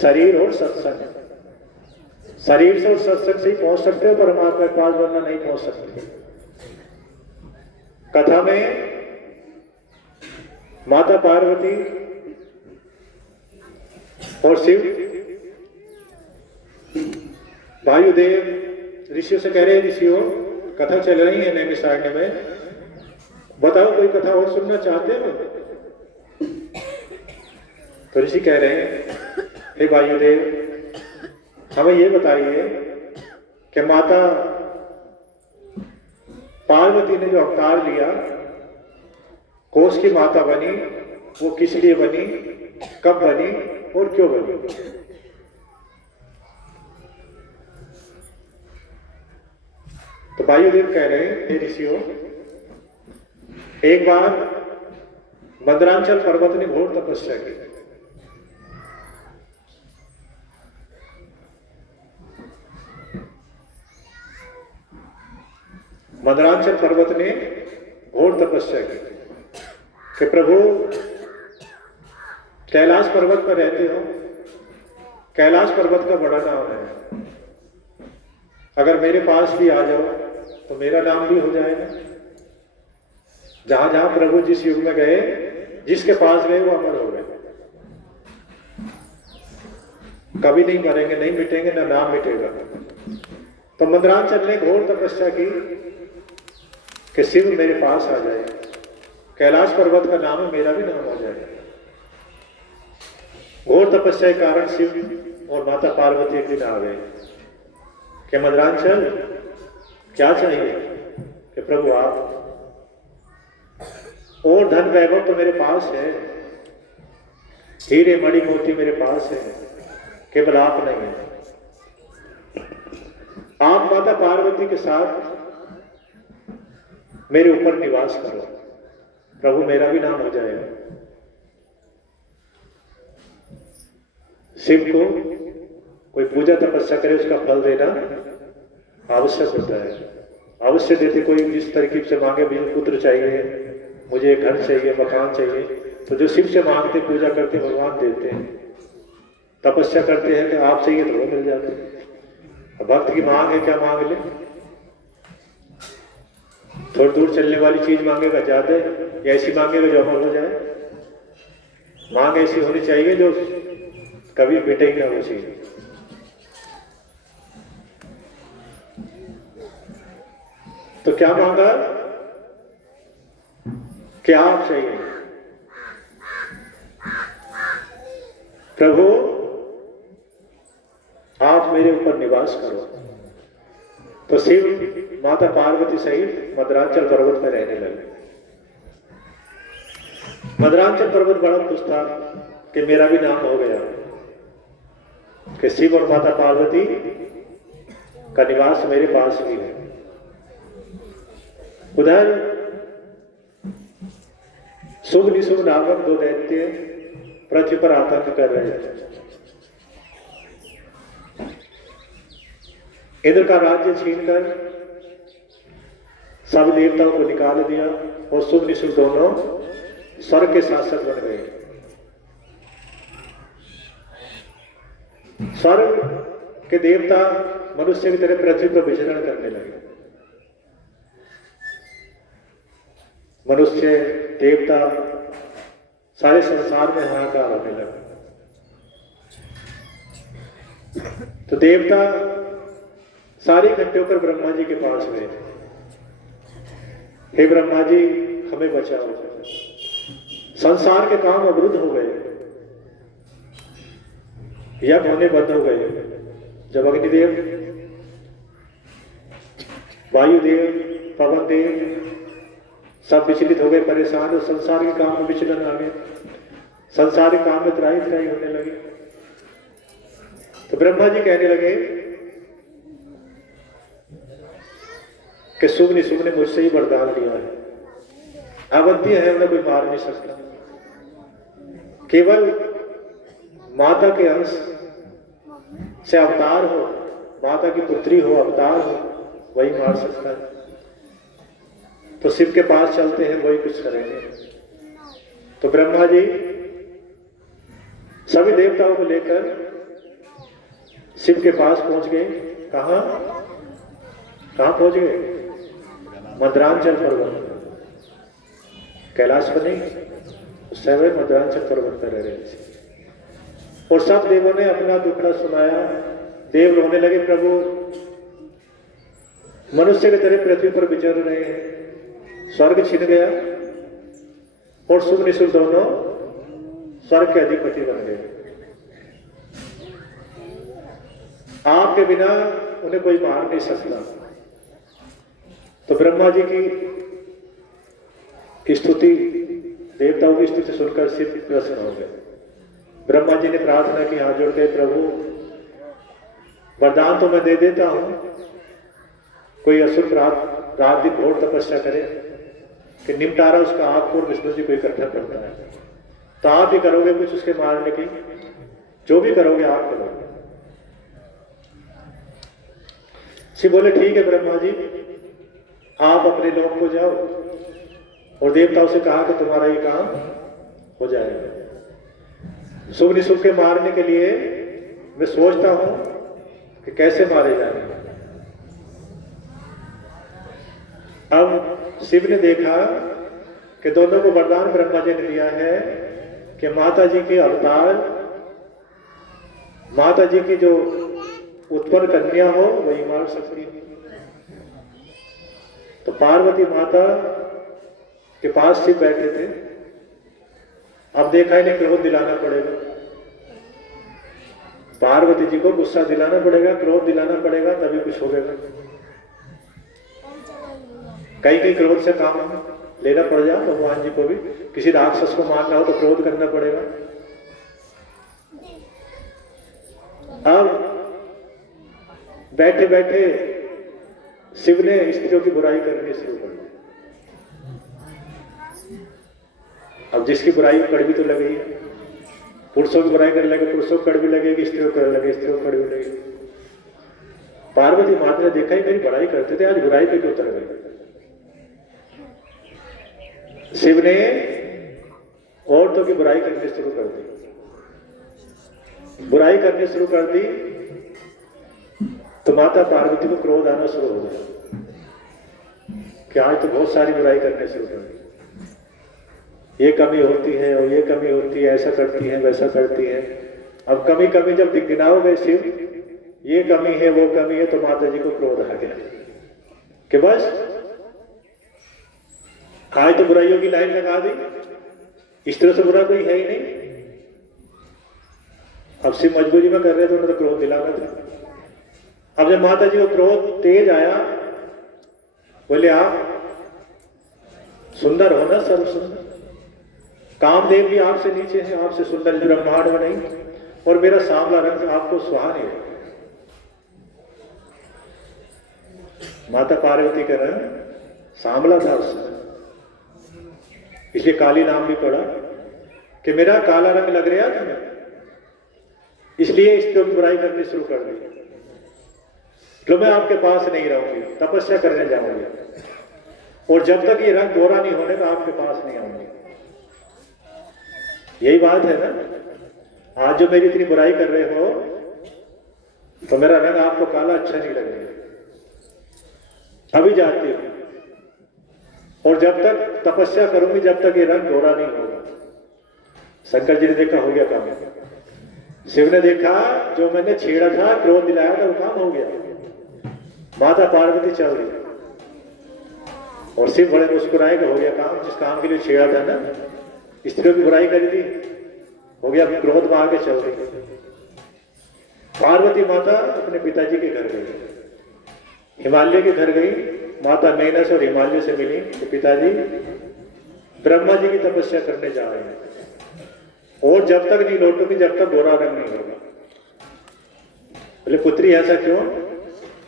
शरीर और सत्संग। शरीर से और सत्संग से ही पहुंच सकते हो परमात्मा के पास, वरना नहीं पहुंच सकते। कथा में माता पार्वती और शिव वायुदेव ऋषियों से कह रहे हैं, ऋषियों कथा चल रही है नैमिषारण्य में, बताओ कोई कथा और सुनना चाहते हो? तो ऋषि कह रहे हैं, हे वायुदेव हमें ये बताइए कि माता पार्वती ने जो अवतार लिया, कोष की माता बनी, वो किस लिए बनी, कब बनी और क्यों बनी? तो वायुदेव कह रहे हैं, हे ऋषियों, एक बार मद्रांचल पर्वत ने घोर तपस्या की। मद्रांचल पर्वत ने घोर तपस्या की कि प्रभु कैलाश पर्वत पर रहते हो, कैलाश पर्वत का बड़ा नाम है, अगर मेरे पास भी आ जाओ तो मेरा नाम भी हो जाएगा। जहां जहां प्रभु जिस युग में गए, जिसके पास गए वो अमर हो गए, कभी नहीं मरेंगे, नहीं मिटेंगे, ना नाम मिटेगा। तो मद्रांचल ने घोर तपस्या की कि शिव मेरे पास आ जाए, कैलाश पर्वत का नाम है, मेरा भी नाम हो जाए। घोर तपस्या के कारण शिव और माता पार्वती एक दिन आ गए कि मद्रांचल क्या चाहिए? कि प्रभु आप, और धन वैभव तो मेरे पास है, हीरे मणि मोती मेरे पास है, केवल आप नहीं है। आप माता पार्वती के साथ मेरे ऊपर निवास करो, प्रभु मेरा भी नाम हो जाएगा। शिव को कोई पूजा तपस्या करे, उसका फल देना आवश्यक होता है। अवश्य देते, कोई जिस तरकीब से मांगे, मुझे पुत्र चाहिए, मुझे घर चाहिए, मकान चाहिए, तो जो शिव से मांगते, पूजा करते, भगवान देते हैं। तपस्या करते हैं कि आप चाहिए तो वो मिल जाते हैं। भक्त की मांग है, क्या मांग ले? थोड़ी दूर चलने वाली चीज मांगेगा ज्यादा, या ऐसी मांगेगा जो अमर हो जाए? मांग ऐसी होनी चाहिए जो कभी मिटेगी ना वो चीज। तो क्या मांगा? क्या आप चाहिए? प्रभु आप मेरे ऊपर निवास करो। तो शिव माता पार्वती सहित मद्रांचल पर्वत में रहने लगे। मद्रांचल पर्वत बड़ा खुश था कि मेरा भी नाम हो गया, कि शिव और माता पार्वती का निवास मेरे पास भी है। उधर शुभ निशुभ नामक दो दैत्य पृथ्वी पर आतंक कर रहे थे। इंद्र का राज्य छीनकर सब देवताओं को निकाल दिया और शुभ निशुभ दोनों स्वर्ग के शासक बन गए। स्वर्ग के देवता मनुष्य की तरह पृथ्वी पर विचरण करने लगे। मनुष्य, देवता, सारे संसार में हाहाकार होने लगा। तो देवता सारे इकट्ठे होकर ब्रह्मा जी के पास गए। हे ब्रह्मा जी, हमें बचाओ, संसार के काम अवरुद्ध हो गए, यज्ञ होने बंद हो गए। जब अग्निदेव, वायुदेव, पवन देव सब विचलित हो गए, परेशान, और संसार के काम में विचलन आ गए, संसार के काम में त्राही त्राही होने लगे। तो ब्रह्मा जी कहने लगे कि शुभ निशुभ ने मुझसे ही वरदान लिया है, अवंती है, उन्हें कोई मार नहीं सकता, केवल माता के अंश से अवतार हो, माता की पुत्री हो, अवतार हो, वही मार सकता है। तो शिव के पास चलते हैं, वही कुछ करेंगे। तो ब्रह्मा जी सभी देवताओं को लेकर शिव के पास पहुंच गए। कहाँ कहाँ पहुंच गए? मद्रांचल पर्वत, कैलाश पर नहीं, सवय मद्रांचल पर्वत पर रह रहे थे। और सब देवों ने अपना दुखड़ा सुनाया। देव रोने लगे, प्रभु मनुष्य की तरह पृथ्वी पर विचर रहे हैं, स्वर्ग छिन गया और शुभ निशुभ दोनों स्वर्ग के अधिपति बन गए। आपके बिना उन्हें कोई मार नहीं सकता। तो ब्रह्मा जी की स्तुति, देवताओं की स्तुति सुनकर शिव प्रसन्न हो गए। ब्रह्मा जी ने प्रार्थना की हाथ जोड़ के, प्रभु वरदान तो मैं दे देता हूं, कोई असुर रात दिन घोर तपस्या करे कि निमटारा उसका आग को विष्णु जी को इकट्ठा करता है, तो आप भी करोगे कुछ उसके मारने की? जो भी करोगे आप करोगे। शिव बोले, ठीक है ब्रह्मा जी, आप अपने लोक को जाओ। और देवताओं से कहा कि तुम्हारा ये काम हो जाएगा। शुभ निशुभ के मारने के लिए मैं सोचता हूं कि कैसे मारे जाएंगे। अब शिव ने देखा कि दोनों को वरदान ब्रह्मा जी ने दिया है कि माता जी के अवतार, माता जी की जो उत्पन्न कन्या हो वही मार सकती है। तो पार्वती माता के पास शिव बैठे थे। अब देखा इन्हें क्रोध दिलाना पड़ेगा, पार्वती जी को गुस्सा दिलाना पड़ेगा, क्रोध दिलाना पड़ेगा, तभी कुछ होगा। कई क्रोध से काम लेना पड़ जाए भगवान जी को भी। किसी राक्षस को मारना हो तो क्रोध करना पड़ेगा। अब बैठे बैठे शिव ने स्त्रियों की बुराई करनी शुरू कर दी। अब जिसकी बुराई कड़वी तो लगेगी, पुरुषों की बुराई करने लगे पुरुषों को कड़वी लगेगी, स्त्रियों को लगे स्त्रियों को कड़वी लगेगी। पार्वती माता ने देखा ही मेरी बुराई करते थे, आज बुराई पे क्यों उतर गए। शिव ने औरतों की बुराई करनी शुरू कर दी, बुराई करनी शुरू कर दी। तो माता पार्वती को क्रोध आना शुरू हो गया कि आज तो बहुत सारी बुराई करने शुरू कर दी, ये कमी होती है और ये कमी होती है, ऐसा करती है वैसा करती है। अब कमी कमी जब गिनाओगे शिव, ये कमी है वो कमी है, तो माता जी को क्रोध आ गया कि बस आज तो बुराइयों की लाइन लगा दी, इस तरह से बुरा कोई है ही नहीं। अब शिव मजबूरी में कर रहे थे, उन्हें तो क्रोध दिलाना था। अब जब माता जी को क्रोध तेज आया, बोले आप सुंदर हो ना, सर्व सुंदर, कामदेव भी आपसे नीचे है, आपसे सुंदर ब्रह्मांड में नहीं, और मेरा सांवला रंग आपको सुहा नहीं है। माता पार्वती का रंग सांवला था उस समय, इसलिए काली नाम भी पड़ा कि मेरा काला रंग लग रहा था, इसलिए इसकी बुराई करनी शुरू कर दी। तो मैं आपके पास नहीं रहूंगी, तपस्या करने जाऊंगी, और जब तक ये रंग गोरा नहीं होने का आपके पास नहीं आऊंगी। यही बात है ना, आज जो मेरी इतनी बुराई कर रहे हो तो मेरा रंग आपको काला अच्छा नहीं लगेगा, अभी जाती हूं, और जब तक तपस्या करूंगी जब तक ये रंग गोरा नहीं होगा। शंकर जी ने देखा हो गया काम, शिव ने देखा जो मैंने छेड़ा था, क्रोध दिलाया था, वो काम हो गया। माता पार्वती चल रही और शिव बड़े मुस्कुराए कि हो गया काम, जिस काम के लिए छेड़ा था ना, स्त्रियों की बुराई कर दी, हो गया, क्रोध में आगे चल रही। पार्वती माता अपने पिताजी के घर गई, हिमालय के घर गई, माता मेनस और हिमालय से मिली कि पिताजी ब्रह्मा जी की तपस्या करने जा रहे हैं, और जब तक नहीं लौटूंगी जब तक गोरा रंग नहीं होगा। बोले पुत्री ऐसा क्यों?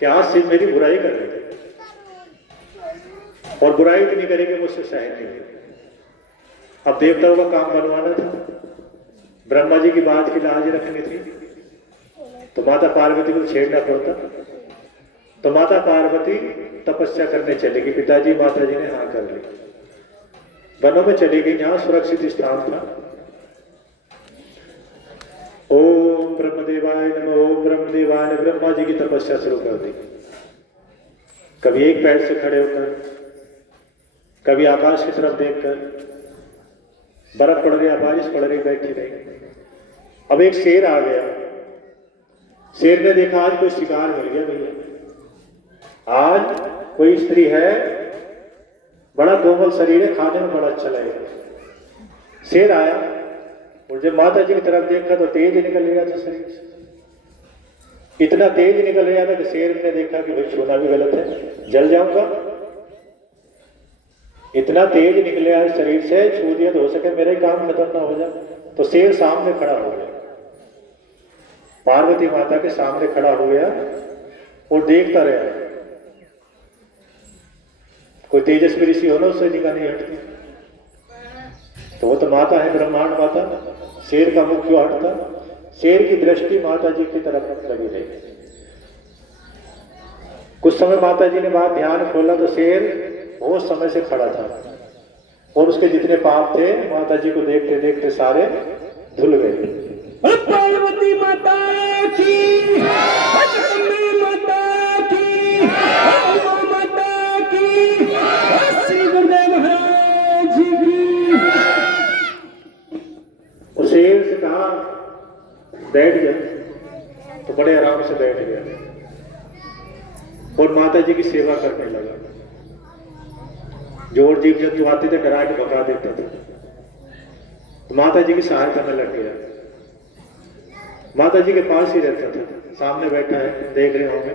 कि आज शिव मेरी बुराई कर रहे थे, और बुराई इतनी करेगी मुझसे सहन नहीं होगी। अब देवताओं का काम बनवाना था, ब्रह्मा जी की बात की लाज रखनी थी, तो माता पार्वती को छेड़ना पड़ता। तो माता पार्वती तपस्या करने चलेगी, पिताजी माता जी ने हाँ कर ली, वनों में चली गई, जहां सुरक्षित स्थान था। ओम ब्रह्मदेवाय नमः, ओम ब्रह्मदेवाय भगवान ने ब्रह्मा जी की तपस्या शुरू कर दी। कभी एक पैर से खड़े होकर, कभी आकाश की तरफ देखकर, बर्फ पड़ गया, बारिश पड़ रही, बैठी रही। अब एक शेर आ गया। शेर ने देखा आज कोई शिकार मिल गया भैया, आज कोई स्त्री है, बड़ा कोमल शरीर है, खाने में बड़ा अच्छा लगेगा। शेर आया और जब माता जी की तरफ देखा तो तेज निकल गया था शरीर से, इतना तेज निकल गया था कि शेर ने देखा कि भाई छूना भी गलत है, जल जाऊंगा। इतना तेज निकले आज शरीर से, छू दिया तो हो सके मेरा ही काम खत्म ना हो जाए। तो शेर सामने खड़ा हो गया, पार्वती माता के सामने खड़ा हो गया और देखता रहा। कोई तेजस्वी ऋषि हो ना, उससे निगाह नहीं हटती। तो वो तो माता है, ब्रह्मांड माता, शेर का मुख क्यों हटता? शेर की दृष्टि माता जी की तरफ लगी रही। कुछ समय माता जी ने बात ध्यान खोला तो शेर बहुत समय से खड़ा था और उसके जितने पाप थे माता जी को देखते देखते सारे धुल गए। पार्वती माता की, माता की, माता की, श्री गुरुदेव महाराज की। और शेर से कहा बैठ गया, तो बड़े आराम से बैठ गया और माता जी की सेवा करने लगा। जो और जीव जंतु आते थे डरा के भगा देते थे, तो माता जी की सहायता में लग गया। माता जी के पास ही रहता था, सामने बैठा है, देख रहे होंगे।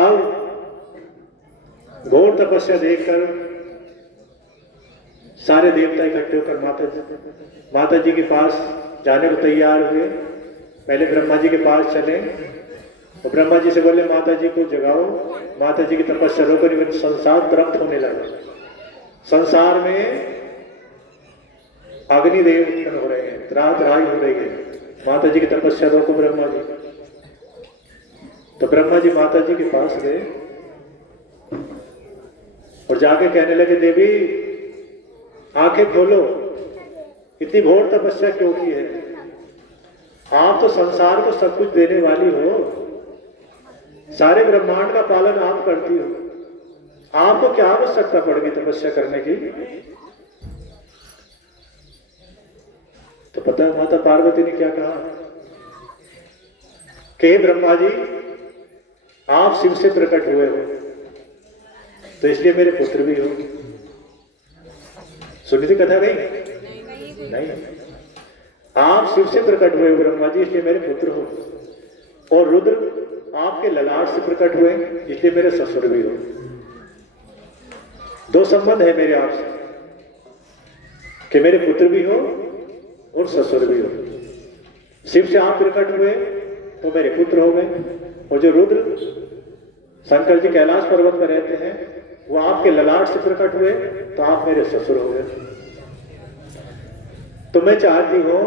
अब घोर तपस्या देखकर सारे देवता इकट्ठे होकर माता जी के पास जाने को तैयार हुए। पहले ब्रह्मा जी के पास चले और ब्रह्मा जी से बोले माता जी को जगाओ, माता जी की तपस्या रोको, संसार तृप्त होने लगा। संसार में अग्निदेव उत्पन्न हो रहे हैं, रात राज हो रही है, माता जी की तपस्या रोको ब्रह्मा जी। तो ब्रह्मा जी माता जी के पास गए और जाके कहने लगे देवी आंखें खोलो, इतनी घोर तपस्या क्यों की है? आप तो संसार को सब कुछ देने वाली हो, सारे ब्रह्मांड का पालन आप करती हो, आपको क्या आवश्यकता पड़ गई तपस्या करने की? तो पता है माता पार्वती ने क्या कहा कि ब्रह्मा जी आप शिव से प्रकट हुए हो तो इसलिए मेरे पुत्र भी हो। सुनी थी कथा गई? नहीं, आप शिव से प्रकट हुए ब्रह्मा जी इसलिए मेरे पुत्र हो, और रुद्र आपके ललाट से प्रकट हुए इसलिए मेरे ससुर भी हो। दो संबंध है मेरे आपसे कि मेरे पुत्र भी हो और ससुर भी हो। शिव से आप प्रकट हुए तो मेरे पुत्र हो गए, और जो रुद्र शंकर जी कैलाश पर्वत पर रहते हैं वो आपके ललाट से प्रकट हुए तो आप मेरे ससुर हो गए। तो मैं चाहती हूं,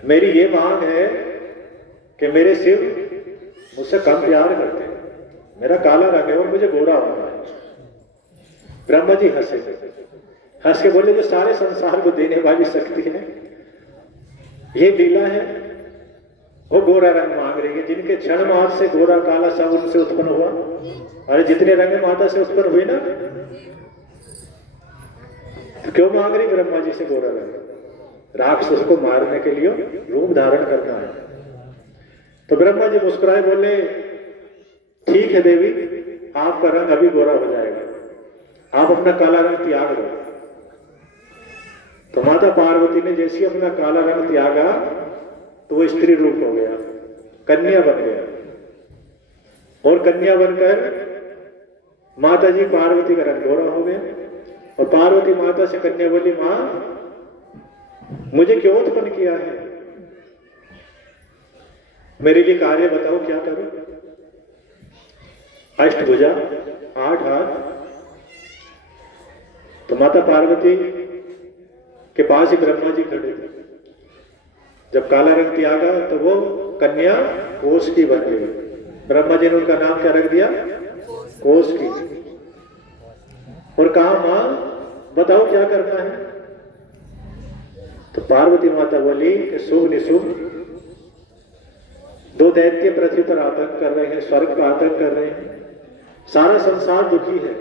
मेरी ये मांग है कि मेरे शिव मुझसे कम प्यार करते हैं, मेरा काला रंग है और मुझे गोरा होना है। ब्रह्मा जी हंसे, हंस के बोले जो सारे संसार को देने वाली शक्ति है, ये लीला है, वो गोरा रंग मांग रही है। जिनके क्षण मात्र से गोरा काला सब उनसे उत्पन्न हुआ, अरे जितने रंग माता से उत्पन्न हुए ना, तो क्यों मांग रही ब्रह्मा जी से गोरा रंग? राक्षस को मारने के लिए रूप धारण करना है। तो ब्रह्मा जी मुस्कुराए बोले ठीक है देवी, आपका रंग अभी गोरा हो जाएगा, आप अपना काला रंग त्याग दो। तो माता पार्वती ने जैसे अपना काला रंग त्यागा तो वो स्त्री रूप हो गया, कन्या बन गया, और कन्या बनकर माता जी पार्वती का रंग गोरा हो गया। और पार्वती माता से कन्या बोली मां मुझे क्यों उत्पन्न किया है, मेरे लिए कार्य बताओ क्या करूं? अष्टभुजा 8 हाथ। तो माता पार्वती के पास ही ब्रह्मा जी खड़े थे। जब काला रंग त्यागा तो वो कन्या कोश की बन गई। ब्रह्मा जी ने उनका नाम क्या रख दिया? कोश की। और कहा मां बताओ क्या करना है? तो पार्वती माता बोली कि शुभ निशुभ दो दैत्य पृथ्वी पर आतंक कर रहे हैं, स्वर्ग का आतंक कर रहे हैं, सारा संसार दुखी है।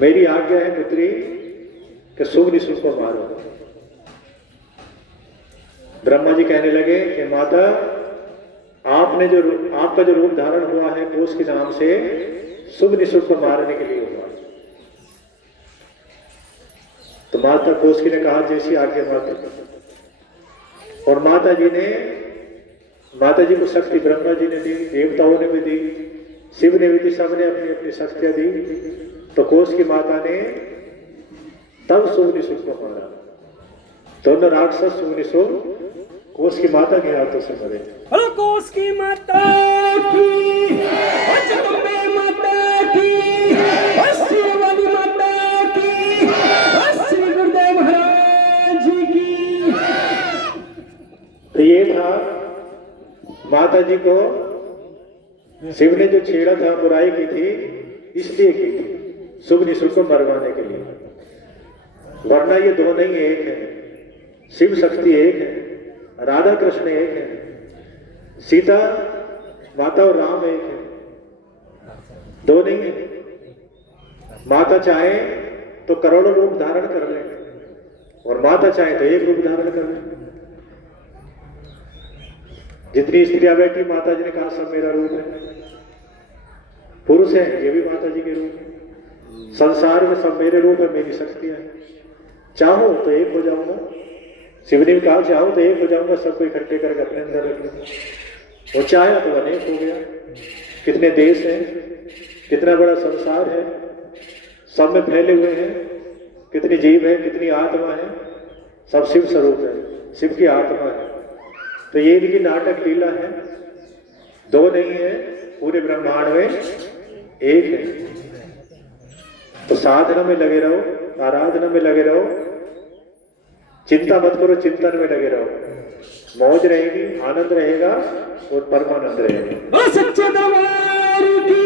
मेरी आज्ञा है पुत्री कि शुभ निशुभ को मारो। ब्रह्मा जी कहने लगे कि माता आपका जो रूप धारण हुआ है कोष के नाम से, शुभ निशुभ को मारने के लिए हुआ। तो माता कोसकी ने कहा जैसी आज्ञा माता। और माता जी को शक्ति ब्रह्मा जी ने दी, देवताओं ने भी दी, शिव ने भी दी, सबने अपनी अपनी शक्तियां दी। तो कोस की माता ने तब शुभ निशुभ को मारा। दोनों राक्षस शुभ निशुभ कोस की माता के हाथों से मरे। हेलो कोस की माता की, जगदम्बे माता की, श्री वाली माता की, श्री गुरुदेव महाराज जी की। तो ये था माता जी को शिव ने जो छेड़ा था, बुराई की थी, इसलिए की थी, शुभ निशुभ को मरवाने के लिए। वरना ये दो नहीं एक है। शिव शक्ति एक है, राधा कृष्ण एक है, सीता माता और राम एक है, दो नहीं है। माता चाहे तो करोड़ों रूप धारण कर ले, और माता चाहे तो एक रूप धारण कर ले। जितनी स्त्रियां बैठी, माता जी ने कहा सब मेरा रूप है। पुरुष है, ये भी माता जी के रूप है। संसार में सब मेरे रूप है, मेरी शक्तियां हैं। चाहो तो एक हो जाऊंगा। शिव ने भी कहा चाहो तो एक हो जाऊंगा, सबको इकट्ठे करके अपने अंदर रख लूंगा। वो चाहे तो अनेक हो गया। कितने देश हैं, कितना बड़ा संसार है, सब में फैले हुए हैं। कितनी जीव है, कितनी आत्मा है, सब शिव स्वरूप है, शिव की आत्मा है। तो ये भी नाटक लीला है, दो नहीं है, पूरे ब्रह्मांड में एक है। तो साधना में लगे रहो, आराधना में लगे रहो, चिंता मत करो, चिंतन में लगे रहो। मौज रहेगी, आनंद रहेगा और परमानंद रहेगा। सच्चे दरबार की